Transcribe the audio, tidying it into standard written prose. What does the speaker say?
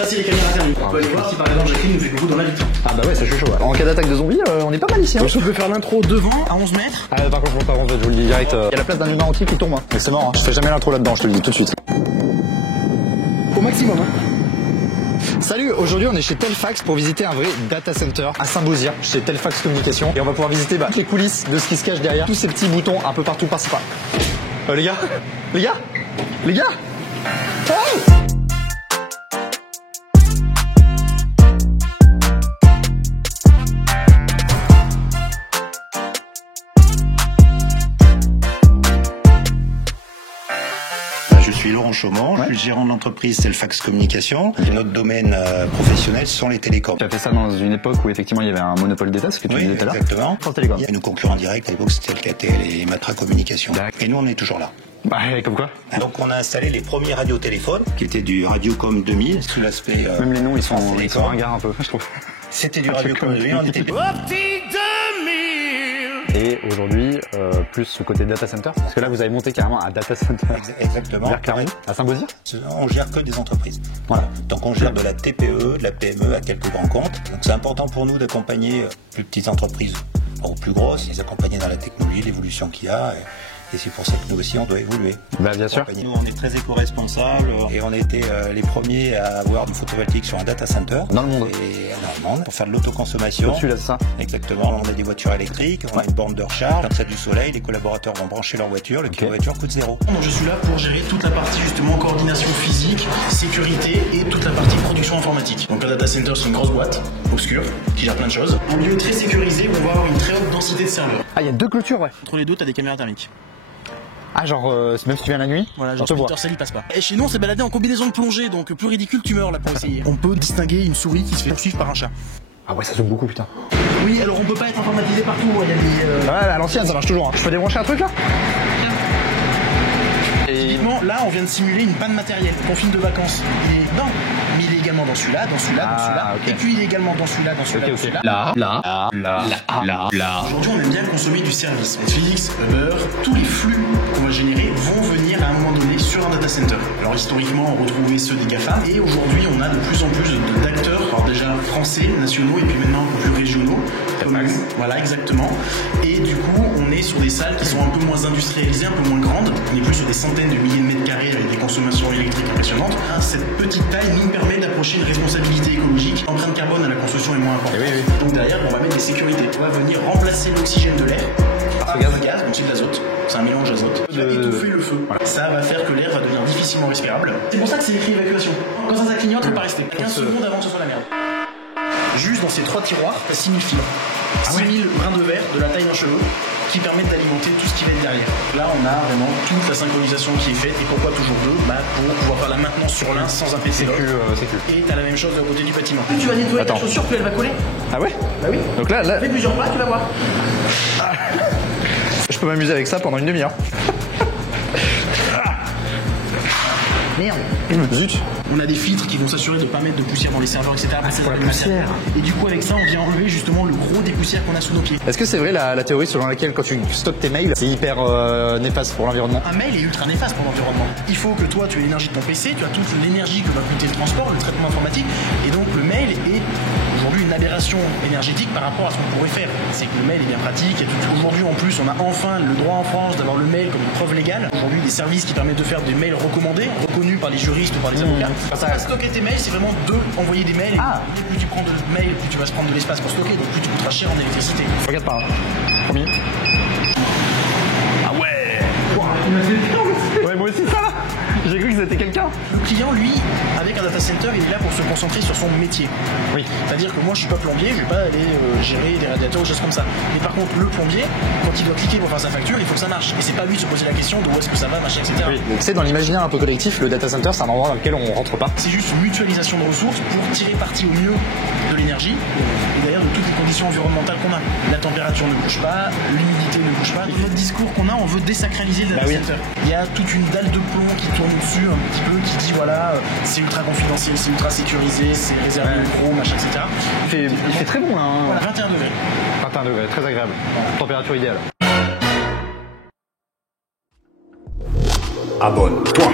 Ça, c'est les caméras thermiques. On peut aller voir si par exemple Jacqueline nous fait coucou dans la vitre. Ah bah ouais, c'est chaud. En cas d'attaque de zombies, on est pas mal ici. Donc, on peut faire l'intro devant à 11 mètres. Ah par contre, je vous le dis direct, il y a la place d'un humain entier qui tombe. Hein. Mais c'est mort, hein. Je fais jamais l'intro là-dedans, je te le dis tout de suite. Au maximum, hein. Salut, aujourd'hui on est chez Telfax pour visiter un vrai data center à Saint-Beauzire, chez Telfax Communication. Et on va pouvoir visiter toutes les coulisses de ce qui se cache derrière, tous ces petits boutons un peu partout par-ci par. Les gars, oh Je suis Laurent Chaumont, je suis gérant de l'entreprise Telfax Communication. Et notre domaine professionnel sont les télécoms. Tu as fait ça dans une époque où effectivement il y avait un monopole d'État, ce que tu disais tout à l'heure. Exactement. France Télécom. Il y a nos concurrents directs, à l'époque c'était Alcatel et Matra Communication. Et nous on est toujours là. Bah comme quoi. Donc on a installé les premiers radiotéléphones qui étaient du Radiocom 2000 sous l'aspect... Même les noms ils sont ringards un peu, je trouve. C'était du Radiocom 2000, on était... Et aujourd'hui, plus le côté data center, parce que là vous avez monté carrément un data center. Exactement. Vers Clermont, à Saint-Beauzire. On gère que des entreprises. Voilà. Donc on gère de la TPE, de la PME à quelques grands comptes. Donc c'est important pour nous d'accompagner plus petites entreprises ou plus grosses, les accompagner dans la technologie, l'évolution qu'il y a. Et c'est pour ça que nous aussi, on doit évoluer. Bah bien sûr. Nous, on est très éco-responsables et on était les premiers à avoir du photovoltaïque sur un data center. Dans le monde. Et dans le monde, pour faire de l'autoconsommation. Au-dessus là, c'est ça. Exactement. On a des voitures électriques, on a une borne de recharge. Quand ça a du soleil, les collaborateurs vont brancher leur voiture, le kilowatt-heure coûte 0. Donc je suis là pour gérer toute la partie justement coordination physique, sécurité et toute la partie production informatique. Donc le data center c'est une grosse boîte, obscure, qui gère plein de choses. Un lieu très sécurisé où on va avoir une très haute densité de serveurs. Ah il y a deux clôtures ouais. Entre les deux, t'as des caméras thermiques. Ah genre même si tu viens la nuit, voilà, genre Splinter Cell il passe pas. Et chez nous on s'est baladé en combinaison de plongée, donc plus ridicule tu meurs là pour essayer. On peut distinguer une souris qui se fait poursuivre par un chat. Ah ouais ça zoome beaucoup putain. Oui alors on peut pas être informatisé partout, il y a des... Ouais à l'ancienne ça marche toujours, hein. Je peux débrancher un truc là. Typiquement là on vient de simuler une panne matérielle. Ton film de vacances il est dedans, mais il est également dans celui-là, dans celui-là, dans celui-là. Okay. Et puis il est également dans celui-là, dans celui-là, dans celui-là. Là. Aujourd'hui on aime bien consommer du service. Netflix, Uber, tous les flux qu'on va générer vont venir à un moment donné sur un data center. Alors historiquement on retrouvait ceux des GAFA et aujourd'hui on a de plus en plus d'acteurs, alors déjà français, nationaux et puis maintenant un peu plus régionaux. Voilà exactement. Et du coup on est sur des salles qui sont un peu moins industrialisées, un peu moins grandes. On est plus sur des centaines de milliers de mètres carrés avec des consommations électriques impressionnantes. Cette petite taille nous permet d'approcher une responsabilité écologique. L'empreinte carbone à la construction est moins importante. Donc derrière on va mettre des sécurités. On va venir remplacer l'oxygène de l'air par un gaz, donc c'est de l'azote. C'est un mélange d'azote. Qui va étouffer le feu. Voilà. Ça va faire que l'air va devenir difficilement respirable. C'est pour ça que c'est écrit évacuation. Quand ça clignote, faut pas rester. 15 secondes avant que ce soit la merde. Juste dans ces 3 tiroirs, t'as 6000 fibres. 6000 brins de verre de la taille d'un cheveu qui permettent d'alimenter tout ce qui va être derrière. Là, on a vraiment toute la synchronisation qui est faite. Et pourquoi toujours deux? Pour pouvoir faire la maintenance sur l'un sans un PC lock. Et t'as la même chose de côté du bâtiment. Plus tu vas nettoyer ta chaussure, plus elle va coller. Ah ouais? Bah oui. Donc là... Fais plusieurs pas, tu vas voir. Je peux m'amuser avec ça pendant une demi-heure. Merde. Zut. On a des filtres qui vont s'assurer de ne pas mettre de poussière dans les serveurs, etc. C'est pour la poussière. Et du coup, avec ça, on vient enlever justement le gros des poussières qu'on a sous nos pieds. Est-ce que c'est vrai la théorie selon laquelle quand tu stockes tes mails, c'est hyper néfaste pour l'environnement? Un mail est ultra néfaste pour l'environnement. Il faut que toi, tu aies l'énergie de ton PC, tu as toute l'énergie que va coûter le transport, le traitement informatique. Et donc, le mail est aujourd'hui une aberration énergétique par rapport à ce qu'on pourrait faire. C'est que le mail est bien pratique. Aujourd'hui, en plus, on a enfin le droit en France d'avoir le mail comme une preuve légale. Aujourd'hui, des services qui permettent de faire des mails recommandés, reconnus par les juristes ou par les avocats. Stocker tes mails, c'est vraiment envoyer des mails. Et plus tu prends de mails, plus tu vas se prendre de l'espace pour stocker, donc plus tu coûteras cher en électricité. Regarde pas. Promis. Ah ouais. Ouais, moi aussi ça là. J'ai cru que c'était quelqu'un. Le client, lui, avec un data center, il est là pour se concentrer sur son métier. Oui. C'est-à-dire que moi, je suis pas plombier, je vais pas aller gérer des radiateurs ou des choses comme ça. Mais par contre, le plombier, quand il doit cliquer pour faire sa facture, il faut que ça marche. Et c'est pas lui de se poser la question de où est-ce que ça va, machin, etc. Oui. C'est dans l'imaginaire un peu collectif, le data center, c'est un endroit dans lequel on rentre pas. C'est juste une mutualisation de ressources pour tirer parti au mieux de l'énergie et d'ailleurs de toutes les conditions environnementales qu'on a. La température ne bouge pas, l'humidité ne bouge pas. Dans notre discours qu'on a, on veut désacraliser le data center. Il y a toute une dalle de plomb qui tourne dessus un petit peu, qui dit voilà, c'est ultra confidentiel, c'est ultra sécurisé, c'est réservé au pro, machin, etc. Il fait très bon là. Hein. Voilà, 21 degrés. 21 degrés, très agréable. Température idéale. Abonne-toi.